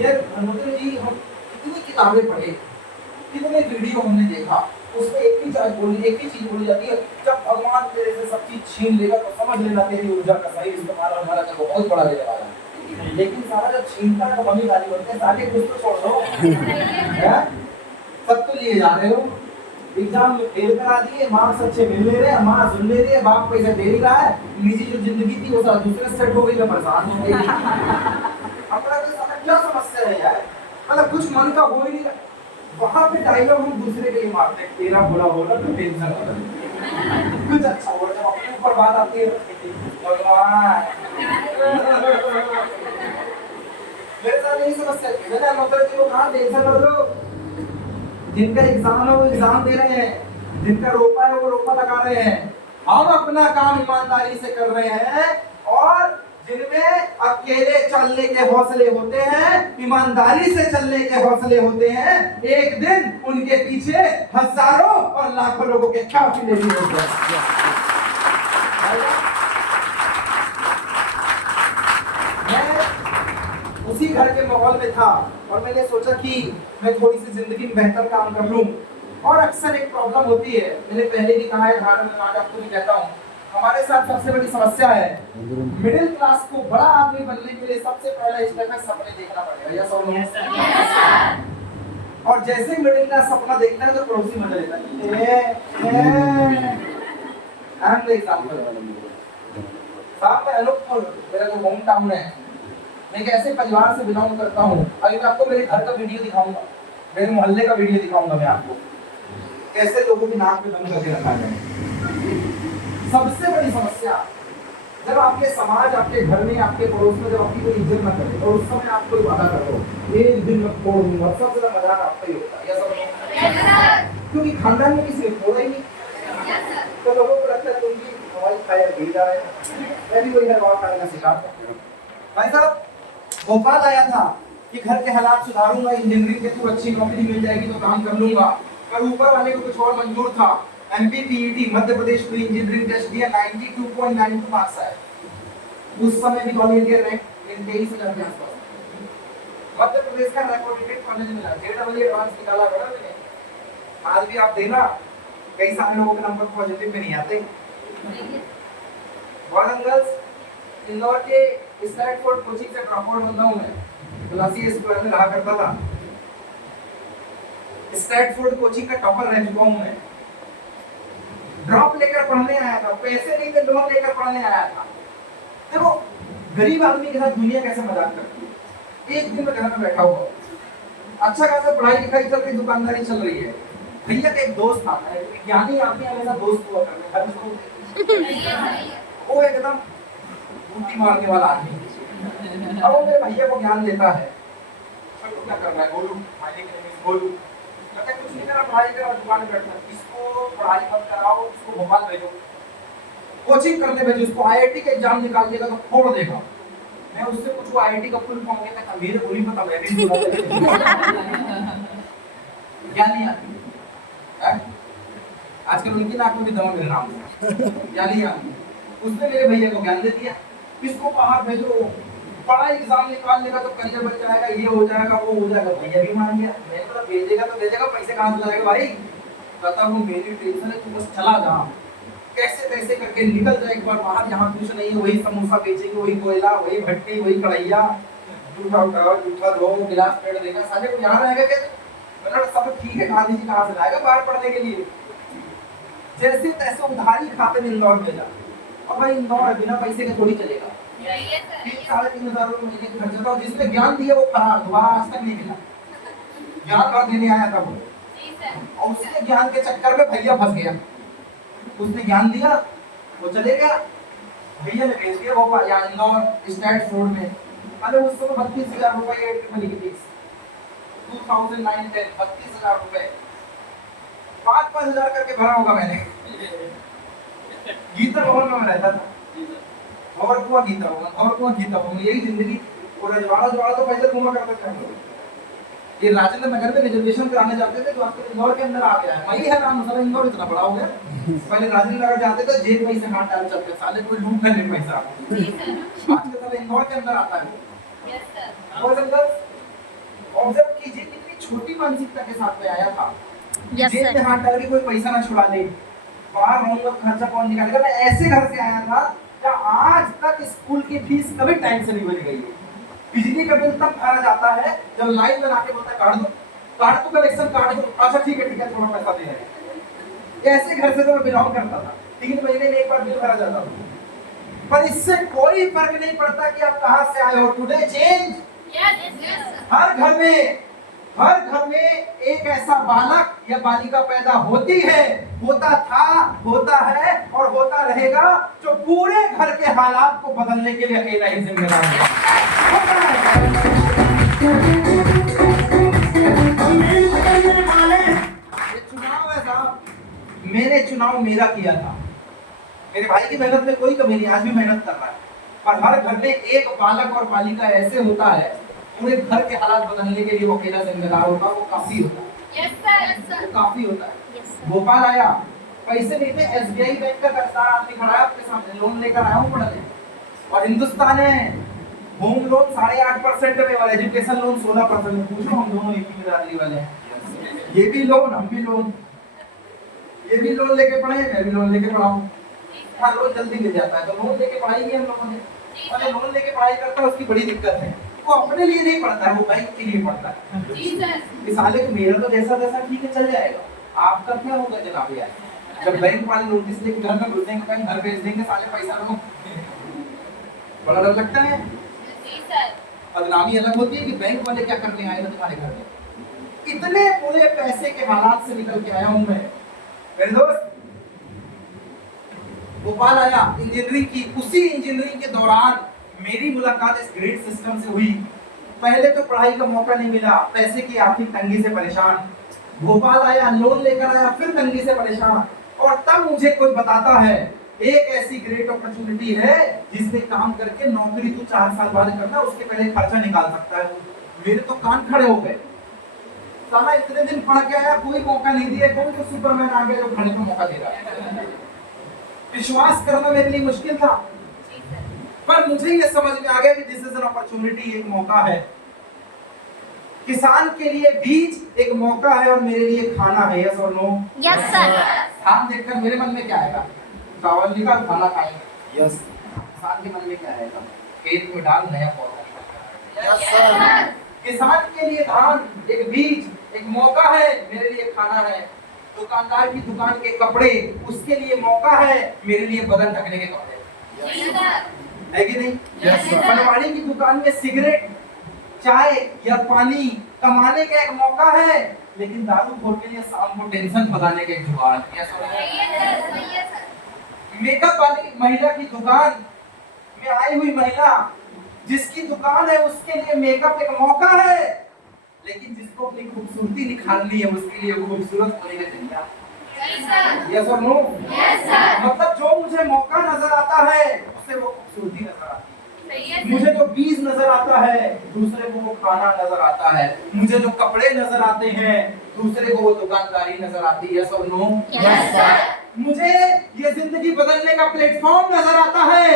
यार मनोदर जी, हम कितनी किताबें पढ़े, कितने वीडियो हमने देखा, उसमें एक ही चीज बोली जाती है, जब भगवान तेरे से सब चीज छीन लेगा तो समझ लेना तेरी ऊर्जा का सही इस्तेमाल हमारा जब बहुत बड़ा लेने वाला है। लेकिन सारा जब छीनता है तो हम ही गाली बोलते हैं, साले कुछ तो छोड़ दो। हैं? सब तो लिए जा रहे हो, एग्जाम में फेल करा दिए, मार्क्स अच्छे मिल ले रहे हैं, माँ सुन ले रही है, बाप पैसा दे ही रहा है, निजी जो जिंदगी थी वो सारा दूसरे सेट हो गई, मैं परेशान हो गई। अपना तो साला क्या समस्या है यार, मतलब कुछ मन का हो ही नहीं रहा। वहां पे डायलॉग हम दूसरे के लिए मारते हैं, तेरा बुरा बोला तो टेंशन हो रहा, कुछ अच्छा हो, जब अपने ऊपर बात आती है भगवान वैसा नहीं समस्या। मैंने मतलब कि वो कहा टेंशन मत लो, जिनका एग्जाम है वो एग्जाम दे रहे हैं, जिनका रोपा है वो रोपा लगा रहे हैं, हम अपना काम ईमानदारी से कर रहे हैं। और जिनमें अकेले चलने के हौसले होते हैं, ईमानदारी से चलने के हौसले होते हैं, एक दिन उनके पीछे हजारों और लाखों लोगों के काफिले भी होते हैं। मैं उसी घर के माहौल में था और मैंने सोचा कि मैं थोड़ी सी जिंदगी में बेहतर काम कर लूं। और अक्सर एक प्रॉब्लम होती है, मैंने पहले भी कहा है, धारण में आज आपको भी कहता हूं, हमारे साथ सबसे बड़ी समस्या है, मिडिल क्लास को बड़ा आदमी बनने के लिए सबसे पहला स्टेप है सपने देखना पड़ेगा। यस और नो? और जैसे मिडिल क्लास सपना देखता है तो पड़ोसी मजा लेता है। I am the example. साहब मैं अनूपपुर, मेरा जो होम टाउन है, मैं एक ऐसे परिवार से बिलोंग करता हूँ। अभी मैं आपको मेरे घर का वीडियो दिखाऊंगा, मेरे मोहल्ले का वीडियो दिखाऊंगा मैं आपको, कैसे लोगों की नाक पे दम करके रखा है। सबसे बड़ी समस्या, जब आपके समाज, आपके घर में, आपके पड़ोस में जब आपकी कोई इज्जत ना करे और उस समय आप कोई वादा करो एक दिन मैं तोड़ दूंगा, सबसे ज्यादा मजाक आपका ही होता है। सब क्योंकि खानदान में किसी ने तोड़ा ही नहीं, तो लोगों को लगता है तुम भी हवाई फायर भेज जा रहे हैं। मैं भी वही हवा खाने का शिकार था। भाई साहब भोपाल आया था कि घर के हालात सुधारूंगा, इंजीनियरिंग के थ्रू अच्छी नौकरी मिल जाएगी तो काम कर लूंगा, पर ऊपर वाले को कुछ और मंजूर था। एमपीपीईटी Madhya Pradesh pre engineering test दिया, 92.92 मार्क्स आए। उस समय भी ऑल इंडिया रैंक 23,000 के आसपास। मध्य प्रदेश का रेकॉर्डेड कॉलेज मिला, जेडब्ल्यू एडवांस निकाला बड़ा मैंने। आज भी आप देना, कई सारे लोगों के नंबर पॉजिटिव में नहीं आते। बॉयज एंड गर्ल्स, इंदौर के स्टैटफोर्ड कोचिंग से ड्रॉप आउट बंदा हूं मैं, क्लासी स्क्वायर में रहा करता था। स्टैटफोर्ड कोचिंग का टॉपर रह चुका हूं मैं। ड्रॉप लेकर पढ़ने आया था, पैसे नहीं थे, लोन लेकर पढ़ने आया था। देखो गरीब आदमी के साथ दुनिया कैसे मजाक करती है। एक दिन मैं घर में बैठा हुआ, अच्छा खासा पढ़ाई लिखाई चल रही, दुकानदारी चल रही है। भैया का एक दोस्त था, ज्ञानी आदमी हमेशा दोस्त हुआ करते, वो एकदम बूटी मारने वाला आदमी। अब वो मेरे भैया को ज्ञान देता है, क्या करना है बोलूं, बोलूं, कुछ नहीं करा, पढ़ाई करा, दुकान में बैठना, इसको पढ़ाई मत कराओ, इसको भोपाल भेजो, कोचिंग करने भेजो, इसको आईआईटी का एग्जाम निकाल देगा तो फोड़ देगा। मैं उससे पूछूं आईआईटी का फुल फॉर्म क्या है, मेरे को नहीं पता, मैं भी ज्ञानी आदमी आजकल उनकी नाक में भी दवा मेरे नाम से, ज्ञानी आदमी। उसने मेरे भैया को ज्ञान दे दिया, इसको बाहर भेजो, बड़ा एग्जाम निकाल लेगा तो करियर बन जाएगा, ये हो जाएगा, वो हो जाएगा। भैया भी मान गया, मैंने बोला भेजेगा तो भेजेगा, पैसे कहाँ से लाएगा भाई। कहता वो मेरी टेंशन है, तू बस चला जा, कैसे कैसे करके निकल जाए एक बार बाहर, यहाँ कुछ नहीं है, वही समोसा बेचेंगे, वही कोयला, वही भट्टी, वही कढ़ैया, जूठा उठाओ, जूठा धो, गिलास पेड़ देगा, साले को यहाँ रहेगा क्या। मैंने सब ठीक है, गांधी जी कहाँ से लाएगा बाहर पढ़ने के लिए। जैसे तैसे उधारी खाते में इंदौर भेजा, और भाई इंदौर बिना पैसे के थोड़ी चलेगा। 3,500 रुपए महीने का खर्चा था, जिसने ज्ञान दिया वो फरार, दोबारा आज तक नहीं मिला। ज्ञान भर देने आया था वो, और उसके ज्ञान के चक्कर में भैया फंस गया। उसने ज्ञान दिया, वो चले गया, भैया ने भेज दिया वो इंदौर स्टैटफोर्ड में। अरे उस समय 32,000 रुपए की फीस, 2009-10 32,000 रुपए, 5,000 करके भरा होगा मैंने। गीता भवन में रहता था, और कुआ गीता भवन, यही जिंदगी। और रजवाड़ा तो पैसे घूमा करते थे हम लोग। ये राजेंद्र नगर में रिजर्वेशन कराने जाते थे, जो आजकल इंदौर के अंदर आ गया है, वही है नाम, सारा इंदौर इतना बड़ा हो गया। पहले राजेंद्र नगर जाते थे, जेब में से हाथ डाल चलते, साले कोई लूट कर ले पैसा। आज के समय इंदौर के अंदर आता है। छोटी मानसिकता के साथ में आया था। Yes, जेब sir. में हाथ डाल के कोई पैसा ना छुड़ा ले, बाहर रहूंगा खर्चा कौन निकालेगा। मैं ऐसे घर से आया था जहाँ आज तक स्कूल की फीस कभी टाइम से नहीं भरी गई है। बिजली का बिल तब भरा जाता है जब लाइन लगा के बोलता है काट दो कनेक्शन काट दो, अच्छा ठीक है थोड़ा पैसा दे रहे हैं। ऐसे घर से तो मैं बिलोंग करता था, 3 महीने में एक बार बिल भरा जाता था। पर इससे कोई फर्क नहीं पड़ता कि आप कहां से आए हो। Today change. हर घर में एक ऐसा बालक या बालिका पैदा होती है, होता था, होता है और होता रहेगा, जो पूरे घर के हालात को बदलने के लिए अकेला ही जिम्मेदार है। ये चुनाव है साहब, मैंने चुनाव मेरा किया था। मेरे भाई की मेहनत में कोई कमी नहीं, आज भी मेहनत कर रहा है। पर हर घर में एक बालक और बालिका ऐसे होता है, पूरे घर के हालात बदलने के लिए वो अकेला जिम्मेदार होता है। वो काफी होता है। वो काफी होता है। भोपाल आया, पैसे नहीं थे, एसबीआई बैंक का कर्जदार आदमी खड़ा है आपके सामने, लोन लेकर आया हूँ पढ़ने। और हिंदुस्तान है, होम लोन 8.5% में और एजुकेशन लोन 16%। पूछो हम दोनों एक ही बिरादरी वाले हैं। ये भी लोन, हम भी लोन, ये भी लोन लेके पढ़े, मैं भी लोन लेके पढ़ा हूँ। हाँ, लोन जल्दी मिल जाता है तो लोन लेके पढ़ाई की हम लोगों ने। और जो लोन लेके पढ़ाई करता है उसकी बड़ी दिक्कत है, वो अपने लिए नहीं पढ़ता है, वो बैंक के लिए पढ़ता है। इस हाले को मेरा तो जैसा तैसा ठीक है चल जाएगा, आपका क्या होगा जनाब यार? जब बैंक वाले नोटिस लेके घर में घुस जाएंगे, बैंक घर भेज देंगे, साले पैसा लो, बड़ा डर लगता है। बदनामी अलग होती है कि बैंक वाले क्या करने आए थे तुम्हारे घर में। इतने पूरे पैसे के हालात से निकल के आया हूं मैं। मेरे दोस्त भोपाल आया, इंजीनियरिंग की, उसी इंजीनियरिंग के दौरान मेरी मुलाकात इस ग्रेड सिस्टम से हुई। पहले तो पढ़ाई का मौका नहीं मिला, पैसे की आर्थिक तंगी से परेशान। भोपाल आया, लोन लेकर आया, फिर तंगी से परेशान। और तब मुझे कोई बताता है एक ऐसी ग्रेट अपॉर्चुनिटी है जिसमें काम करके नौकरी तो 4 साल बाद करना, उसके पहले खर्चा निकाल सकता है। मेरे तो कान खड़े हो गए। साला इतने दिन पढ़ के आया, कोई मौका नहीं दिया। कौन सा सुपरमैन आ गया जो पढ़ने का मौका दे रहा है? विश्वास करना मेरे लिए मुश्किल था, पर मुझे ये समझ में आ गया कि दिस इज एन अपॉर्चुनिटी, एक मौका है। किसान के लिए बीज एक मौका है और मेरे लिए खाना है। यस और नो? Yes sir. धान देखकर मेरे मन में क्या आएगा? चावल लिखा, खाना खाएंगे। यस। किसान के मन में क्या आएगा? खेत में डाल नया पौधा। Yes sir. किसान के लिए धान एक बीज, एक मौका है, मेरे लिए खाना है। दुकानदार की दुकान के कपड़े, उसके लिए मौका है, मेरे लिए बदन ढकने के कपड़े। है कि नहीं? Yes, sir. पनवाड़ी की दुकान में सिगरेट, चाय या पानी कमाने का एक मौका है, लेकिन दारू खोर के लिए शाम को टेंशन भगाने का एक जुगाड़। मेकअप वाली महिला की दुकान में आई हुई महिला, जिसकी दुकान है उसके लिए मेकअप एक मौका है, लेकिन जिसको अपनी खूबसूरती निखारनी है उसके लिए खूबसूरत होने का जरिया। यस और नो? Yes sir. मतलब जो मुझे मौका नजर आता है उससे वो खूबसूरती नजर आती है। मुझे जो बीज नजर आता है दूसरे को वो खाना नजर आता है। मुझे जो कपड़े नजर आते हैं दूसरे को वो दुकानदारी नजर आती है। यस और नो? Yes sir. मुझे ये जिंदगी बदलने का प्लेटफॉर्म नजर आता है।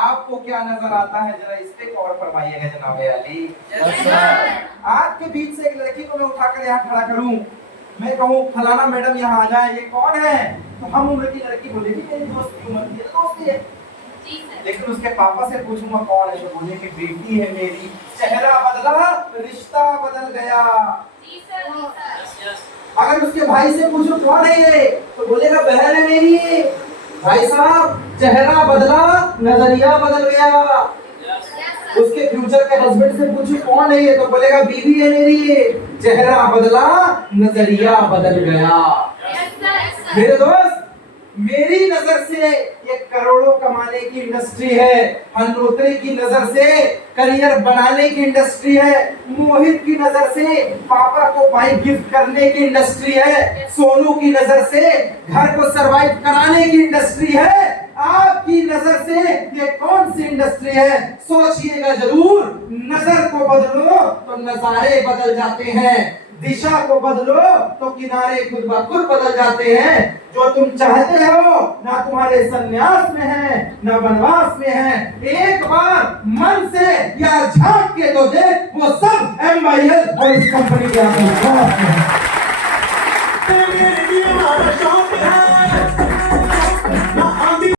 आपको क्या नजर आता है? जरा इस पे गौर फरमाइएगा जनाब अली। Yes sir. आपके बीच से एक लड़की को मैं उठाकर यहाँ खड़ा करूं, मैं कहूँ फलाना मैडम यहाँ आ जाए, ये कौन है? तो हम उम्र की लड़की बोलेगी मेरी दोस्त की उम्र की दोस्ती है। लेकिन उसके पापा से पूछूंगा कौन है, तो बोले कि बेटी है मेरी। चेहरा बदला, रिश्ता बदल गया। अगर उसके भाई से पूछूं कौन है ये, तो बोलेगा बहन है मेरी। भाई साहब, चेहरा बदला, नजरिया बदल गया। उसके फ्यूचर के हस्बैंड से पूछूं कौन है ये, तो बोलेगा बीवी है मेरी। चेहरा बदला, नजरिया बदल गया। मेरे दोस्त, मेरी नजर से ये करोड़ों कमाने की इंडस्ट्री है, हनोत्री की नजर से करियर बनाने की इंडस्ट्री है, मोहित की नजर से पापा को बाइक गिफ्ट करने की इंडस्ट्री है, सोनू की नजर से घर को सरवाइव कराने की इंडस्ट्री है। आपकी नजर से ये कौन सी इंडस्ट्री है? सोचिएगा जरूर। नजर को बदलो तो नजारे बदल जाते हैं, दिशा को बदलो तो किनारे खुद ब खुद बदल जाते हैं। जो तुम चाहते हो ना तुम्हारे संन्यास में है ना वनवास में है। एक बार मन से या झांक के तो देख, वो सब MIL इस कंपनी के आपको बहुत